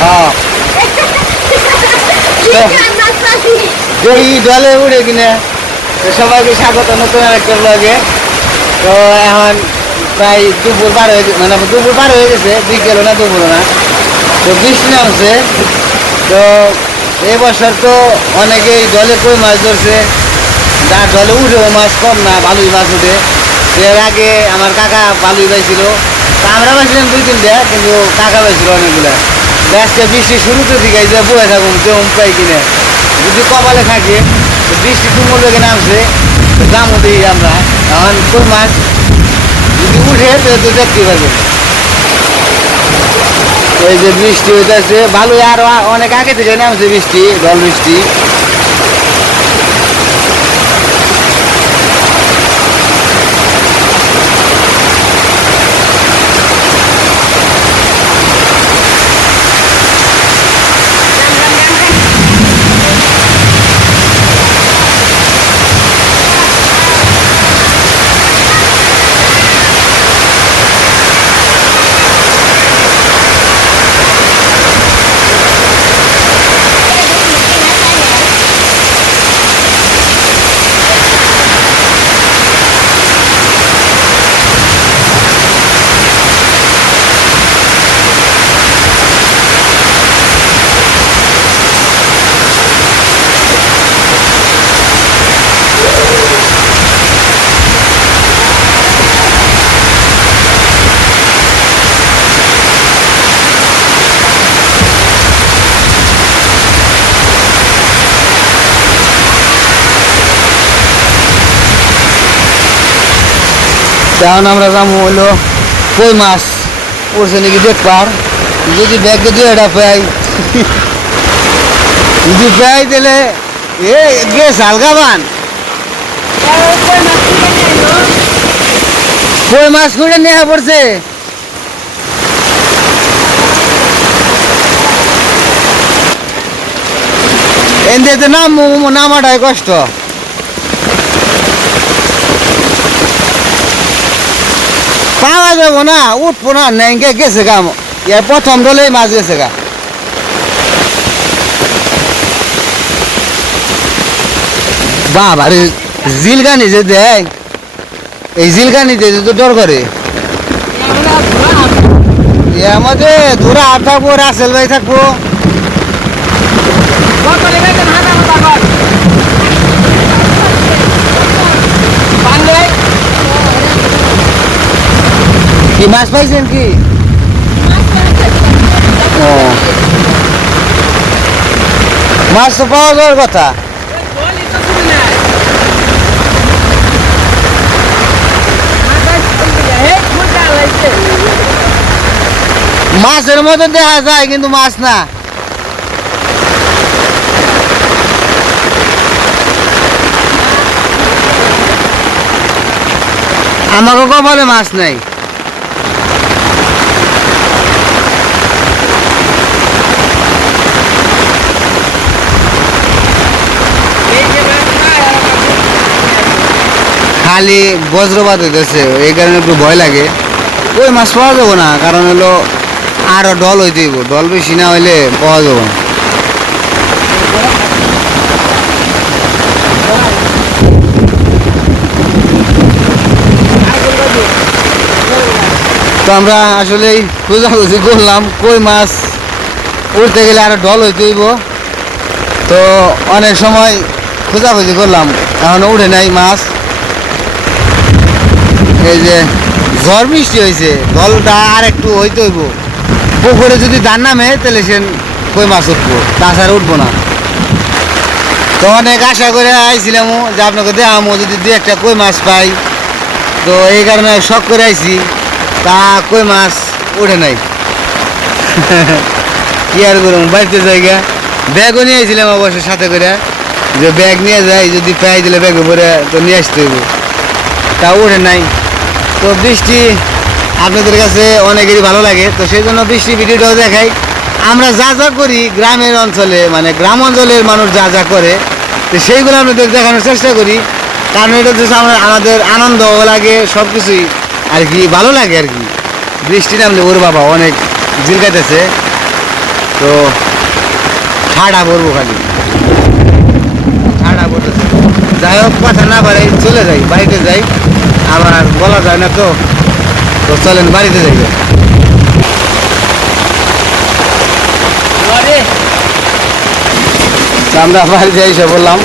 হ্যাঁ এই জলে উড়ে কিনে সবাইকে স্বাগত নতুন একটা ব্লগে। তো এখন প্রায় দুপুর পার হয়ে মানে দুপুর পার হয়ে গেছে, বিকেল না দুপুর না। তো বৃষ্টি নামছে। তো এবছর তো অনেকেই জলে কই মাছ ধরছে, তার জলে উঠেও মাছ কম না, ভালোই মাছ উঠে। এর আগে আমার কাকা ভালোই পাইছিল, আমরা পাইছিলাম 2-3টা, কিন্তু কাকা পাইছিল অনেকগুলা। আজকে বৃষ্টি শুরুতে দিকে যে বয়ে থাকুন কেমন পাই কিনে, যদি কপালে থাকে বৃষ্টি তুমুল বেগে নামছে দামও দিই আমরা। এখন কই মাছ যদি উঠে তো দেখতে পাবেন। এই যে বৃষ্টি হইতেছে ভালোই, আরো অনেক আগে থেকে নামছে বৃষ্টি, জল বৃষ্টি। এখন আমরা যাবো হইলো কই মাছ উঠছে নাকি দেখবার। যদি ব্যাগে 2টা পাই, যদি পাই তাহলে এ গেছ হালকাবান কই মাছ করে নেওয়া পড়ছে। এতে নামাটাই কষ্ট। পাওয়া যাবো না, উঠবো না, নেঙ্গে গেছে গা। এর প্রথম দলেই মাছ গেছে গা। বাবা রে, জিলগানি যে দেয়, এই জিলগানি দিয়ে তো ডর করে। এর মধ্যে ধরা হাত থাকবো, রাসেল ভাই থাকবো। কি মাছ পাইছেন কি? ও মাছ তো পাওয়া যাওয়ার কথা। মাছের মতো দেখা যায় কিন্তু মাছ না। আমাকে কপালে মাছ নাই। খালি বজ্রপাত হইতেছে, এই কারণে একটু ভয় লাগে। ওই মাছ পাওয়া যাবো না, কারণ হলো আরো ডল হইতে হইব, ডল বেশি না হইলে পাওয়া যাবো না। তো আমরা আসলে খোঁজাখুঁজি করলাম, কই মাছ উঠতে গেলে আরো ডল হইতে হইব। তো অনেক সময় খোঁজাখুঁজি করলাম, এখনো উঠে নাই মাছ। এই যে ঝড় বৃষ্টি হয়েছে, দলটা আর একটু হইতে হইব। পুকুরে যদি ধান নামে তাহলে সে কই মাছ উঠবো, তাছাড়া উঠবো না। তো অনেক আশা করে আইছিলাম যে আপনাকে দেখামো যদি 2-1টা কই মাছ পাই। তো এই কারণে শখ করে আইছি, তা কই মাছ উঠে নাই। কি আর করুন, বাড়িতে জায়গা ব্যাগও নিয়ে আইছিলাম অবশ্য সাথে করে, যে ব্যাগ নিয়ে যাই, যদি পাই দিলে ব্যাগে ভরে তো নিয়ে আসতে হইব, তা উঠে নাই। তো বৃষ্টি আপনাদের কাছে অনেকেরই ভালো লাগে, তো সেই জন্য বৃষ্টি ভিডিওটাও দেখাই। আমরা যা যা করি গ্রামের অঞ্চলে, মানে গ্রাম অঞ্চলের মানুষ যা যা করে, তো সেইগুলো আপনাদের দেখানোর চেষ্টা করি। কারণ এটা হচ্ছে আমাদের আনন্দও লাগে, সব কিছুই আর কি ভালো লাগে আর কি। বৃষ্টি নামলে ওর বাবা অনেক জিলকাইতেছে। তো ঠাডা পড়বো খালি ঠাডা পড়তেছে। যাই হোক কথা না পারে চলে যাই বাড়িতে যাই, আবার বলা যায় না তো। তো চলেন বাড়িতে যাই। আমরা বাড়িতে এসে বললাম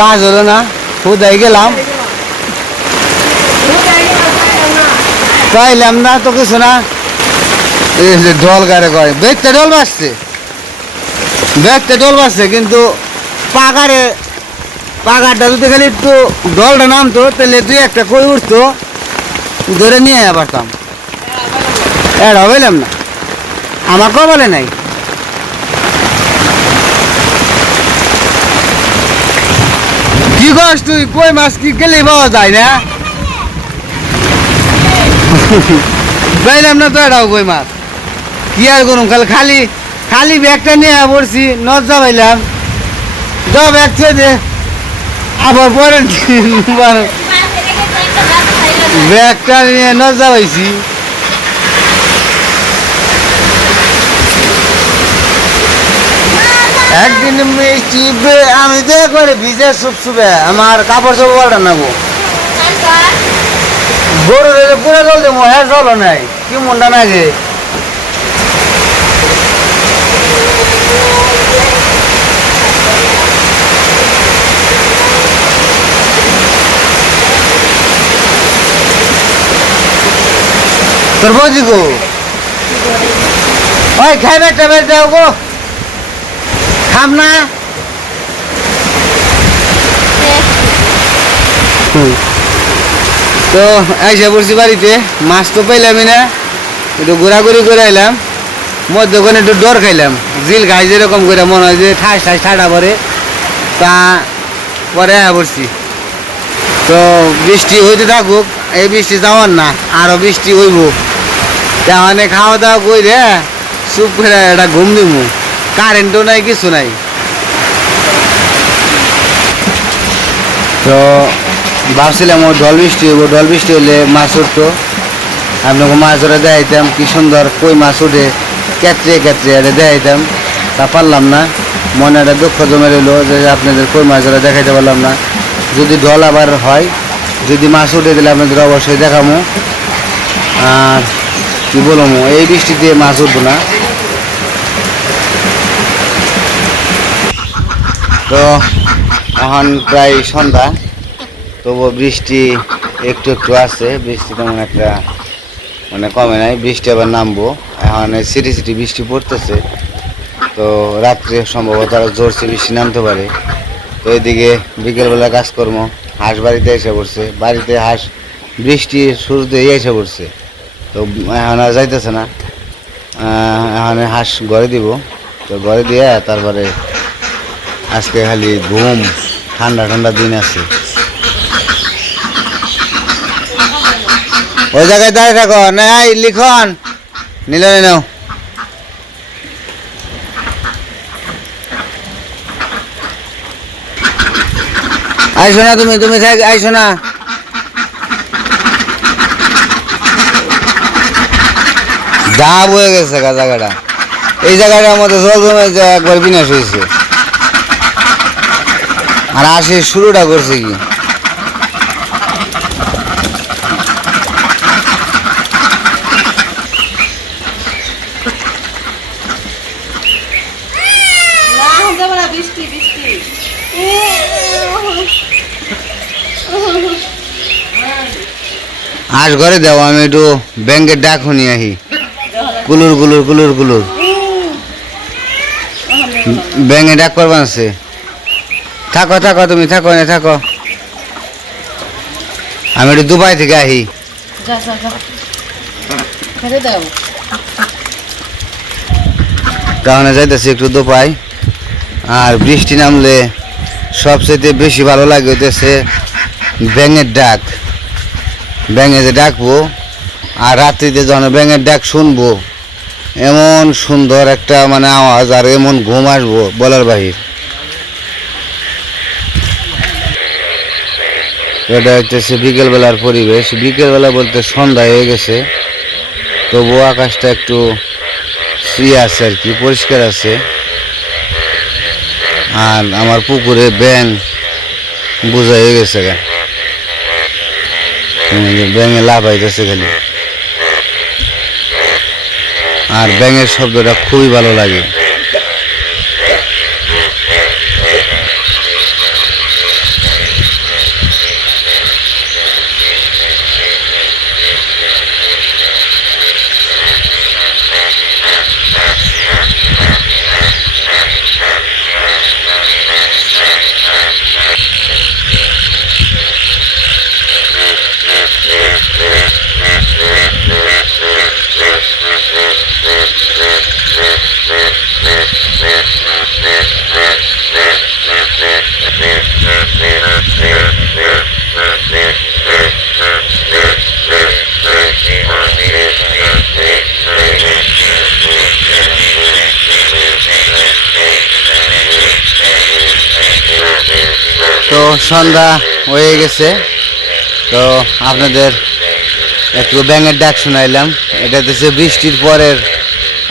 কাজ হলো না, কোথায় গেলাম পাইলাম না তো কিছু না। এই যে ঢোল গাড়ে কয় ব্যাগটা ঢোল বাজছে, ব্যাগটা ঢোল বাজছে, কিন্তু পাকারটা যদি খালি একটু ঢোলটা নামতো তাহলে দুই একটা কই উঠতো, ধরে নিয়ে পারতাম। এটা বললাম না, আমার কবলে নাই। কি কস তুই, কই মাছ কি গেলেই পাওয়া যায় না? পাইলাম না তো এটাও কই মাছ, কি আর করুম, খালি খালি ব্যাগটা নিয়ে পড়ছি, নজা পাইলাম যা ব্যাগ ছেড়ে আবার পরের ব্যাগটা নিয়ে নজা পাইছি। একদিন মিষ্টি আমি দে করে ভিজে শুপশুপে আমার কাপড় সব পাল্টা নেবো, গরু পুরো জল দেবো, হ্যাঁ জলও নাই, কি মনটা নাগে। তোর বৌদি গো ওই খাইবে টাইবে যাও গো, খাম না। তো এসে পড়ছি বাড়িতে, মাছ তো পাইলামই না, একটু ঘোরাঘুরি করে এলাম, মধ্যে ওখানে একটু ডর খাইলাম, জিল খাই যেরকম করে মনে হয় যে ঠাস ঠাস ঠাডা পরে, তা পরে পড়ছি। তো বৃষ্টি হইতে থাকুক, এই বৃষ্টি যাওয়ার না, আরও বৃষ্টি হইব, তাহলে খাওয়া দাওয়া করে চুপ করে একটা ঘুম দিমু, কারেন্টও নাই কিছু নাই। তো ভাবছিলাম ও ঢল বৃষ্টি হইব, ঢল বৃষ্টি হলে মাছ উঠতো, আপনাকে মাছ ধরে দেখাইতাম, কি সুন্দর কই মাছ উঠে কেটরে কেটরে এটা দেখাইতাম, তা পারলাম না। মনে একটা দুঃখ জমে রইল যে আপনাদের কই মাছ ধরে দেখাইতে পারলাম না। যদি ঢল আবার হয়, যদি মাছ উঠে দিলে আপনাদের অবশ্যই দেখামো। আর কি বলবো, এই বৃষ্টিতে মাছ উঠবো না। তো এখন প্রায় সন্ধ্যা, তবু বৃষ্টি একটু একটু আছে, বৃষ্টি তেমন একটা মানে কমে নাই, বৃষ্টি আবার নামবো। এখন সিটি সিটি বৃষ্টি পড়তেছে, তো রাত্রে সম্ভবত আরও জোরসে বৃষ্টি নামতে পারে। তো এদিকে বিকেলবেলা কাজকর্ম, হাঁস বাড়িতে এসে পড়ছে, বাড়িতে হাঁস বৃষ্টির শুরুতেই এসে পড়ছে, তো এখন আর যাইতেছে না। এখন হাঁস ঘরে দিব, তো ঘরে দিয়ে তারপরে আজকে খালি ঘুম, ঠান্ডা ঠান্ডা দিন আছে। ওই জায়গায় দাঁড়িয়ে থাকো, নাই লিখন নিল নাও। আইসো না তুমি, তুমি আইসো না। ডাব হয়ে গেছে জায়গাটা, এই জায়গাটার মধ্যে জল জমে একবার বিনাশ হয়েছে। আর আসে শুরুটা করছে কি, আস ঘরে দাও, আমি একটু ব্যাংকের ডাক শুনি আহি। কুলুর কুলুর কুলুর কুলুর ব্যাংকে ডাক করবা আছে। থাকো থাকো, তুমি থাকো না থাকো, আমি একটু দুবাই থেকে আহি। কারণে যাইতেছি একটু দুবাই। আর বৃষ্টি নামলে সবচেয়ে বেশি ভালো লাগে হইতেছে ব্যাঙের ডাক। ব্যাঙে যে ডাকবো আর রাত্রিতে যখন ব্যাঙের ডাক শুনবো, এমন সুন্দর একটা মানে আওয়াজ, আর এমন ঘুম আসবো বলার বাহির। এটা হচ্ছে বিকেলবেলার পরিবেশ। বিকেলবেলা বলতে সন্ধ্যা হয়ে গেছে, তবুও আকাশটা একটু আছে আর কি, পরিষ্কার আছে। আর আমার পুকুরে ব্যাঙ বোঝা হয়ে গেছে গা, ব্যাঙে লাভ হইতেছে খালি। আর ব্যাঙের শব্দটা খুবই ভালো লাগে। তো সন্ধ্যা হয়ে গেছে, তো আপনাদের একটু ব্যাঙের ডাক শোনাইলাম। এটা হচ্ছে বৃষ্টির পরের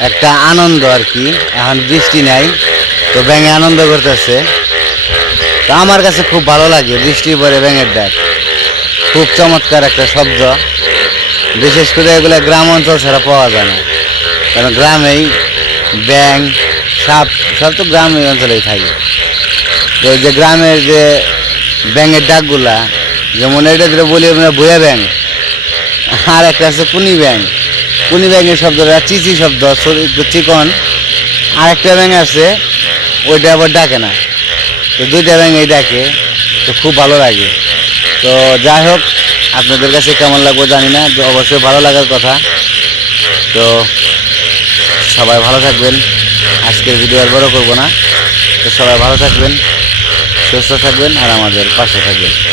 একটা আনন্দ আর কি। এখন বৃষ্টি নাই, তো ব্যাঙে আনন্দ করতেছে। তো আমার কাছে খুব ভালো লাগে বৃষ্টির পরে ব্যাঙের ডাক, খুব চমৎকার একটা শব্দ। বিশেষ করে এগুলো গ্রাম অঞ্চল ছাড়া পাওয়া যায় না, কারণ গ্রামেই ব্যাঙ সাপ সব তো গ্রামের অঞ্চলেই থাকে। তো যে গ্রামের যে ব্যাঙের ডাকগুলা, যেমন এটা যেটা বলি আমরা ভুয়া ব্যাঙ, আর একটা আছে কুনি ব্যাঙ। কুনি ব্যাঙের শব্দটা চিচি শব্দ, একটু চিকন। আর একটা ব্যাঙ আছে, ওইটা আবার ডাকে না। তো দুইটা ব্যাঙেই ডাকে, তো খুব ভালো লাগে। তো যাই হোক, আপনাদের কাছে কেমন লাগবে জানি না, তো অবশ্যই ভালো লাগার কথা। তো সবাই ভালো থাকবেন, আজকের ভিডিও আর বড় করবো না। তো সবাই ভালো থাকবেন, সুস্থ থাকবেন, আর আমাদের পাশে থাকবেন।